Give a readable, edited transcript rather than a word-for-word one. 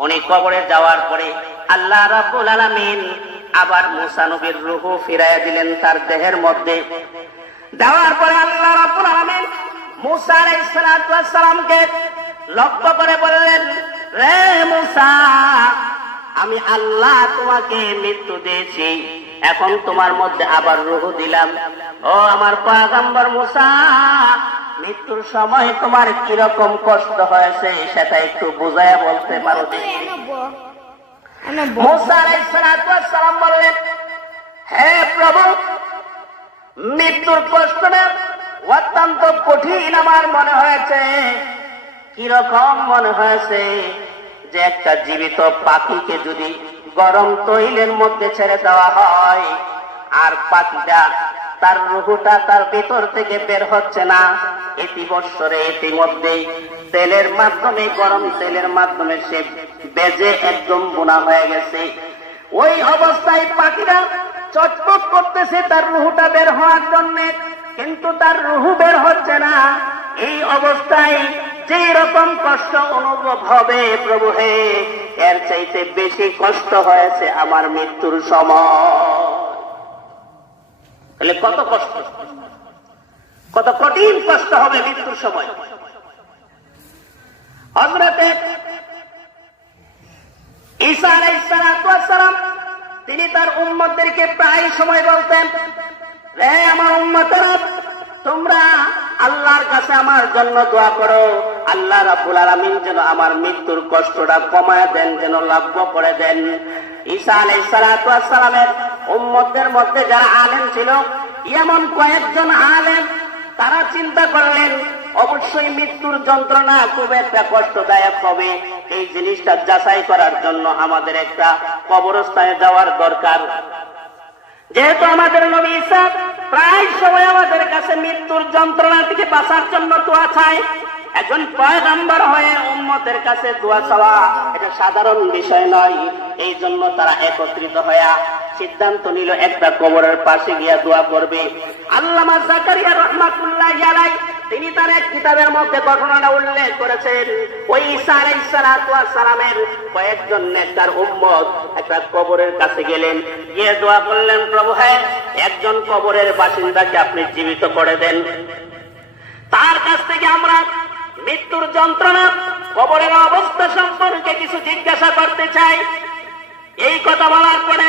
উনি কবরে যাওয়ার পরে আল্লাহ রাব্বুল আলামিন আবার মুসা নবীর রূহ ফিরাইয়া দিলেন তার দেহের মধ্যে। দেওয়ার পরে আল্লাহ রাব্বুল আলামিন মুসা আলাইহিস সালাতু ওয়াস সালামকে লক্ষ্য করে বললেন, রে মুসা, আমি আল্লাহ তোমাকে মৃত্যু দিয়েছি, এখন তোমার মধ্যে আবার রূহ দিলাম। ও আমার পয়গম্বর মুসা, মৃত্যুর সময় তোমার কিরকম কষ্ট হয়েছে সেটা একটু বুঝাইয়া বলতে পারো? মুসা আলাইহিস সালাতু ওয়াস সালাম বললেন, হে প্রভু, মৃত্যুর কষ্টটা অত্যন্ত কঠিন আমার মনে হয়েছে। কিরকম মনে হয়েছে? যে একটা জীবিত পাখিকে যদি গরম তৈলের মধ্যে ছেড়ে দেওয়া হয় আর পাখিটা তার রুহুটা তার ভিতর থেকে বের হচ্ছে না, ইতিমধ্যে তেলের মাধ্যমে, গরম তেলের মাধ্যমে সে বেজে একদম বোনা হয়ে গেছে। ওই অবস্থায় পাখিটা চটপট করতেছে তার রুহুটা বের হওয়ার জন্য, কিন্তু তার রুহু বের হচ্ছে না। এই অবস্থায় যে রকম কষ্ট অনুভব হবে প্রভু হে, এর চাইতে বেশি কষ্ট হয়েছে আমার মৃত্যুর সময়। তাহলে কত কষ্ট, কত কঠিন কষ্ট হবে মৃত্যুর সময়। হযরতে ঈসা আলাইহিস সালাতু ওয়াস সালাম তিনি তার উম্মতদেরকে প্রায় সময় বলতেন, রে আমার উম্মতেরা, তোমরা আল্লাহর কাছে আমার জন্য দোয়া করো, আল্লাহ রাব্বুল আলামিন যেন আমার মৃত্যুর কষ্টটা কমায় দেন, যেন লাঘব করে দেন। ঈসা আলাইহিস সালাতু ওয়াস সালামের উম্মতদের মধ্যে যারা আলেম ছিল, এমন কয়েকজন আলেম তারা চিন্তা করলেন অবশ্যই মৃত্যুর যন্ত্রণা খুব একটা কষ্টদায়ক হবে, এই জিনিসটা যাচাই করার জন্য আমাদের একটা কবরস্থানে যাওয়ার দরকার। যেহেতু আমাদের নবী ঈসা প্রায় সময় আমাদের কাছে মৃত্যুর যন্ত্রণা থেকে বাঁচার জন্য দোয়া চায়, একজন পয়গম্বর হয়ে উম্মতের কাছে দোয়া চাওয়া এটা সাধারণ বিষয় নয়। এই জন্য তারা একত্রিত হয়ে সিদ্ধান্ত নিল একটা কবরের পাশে গিয়া দোয়া করবে। আল্লামা জাকারিয়া রাহমাতুল্লাহি আলাইহি তিনি তার এক কিতাবের মধ্যে ঘটনাটা উল্লেখ করেছেন। ওই ঈসা আলাইহিস সালাতু ওয়াস সালামের কয়েকজন নেককার উম্মত একটা কবরের কাছে গেলেন, গিয়ে দোয়া করলেন, প্রভু হ্যাঁ, একজন কবরের বাসিন্দাকে আপনি জীবিত করে দেন, তার কাছ থেকে আমরা মৃত্যুর যন্ত্রণা, কবরের অবস্থা সম্পর্কে কিছু জিজ্ঞাসা করতে চাই। এই কথা বলার পরে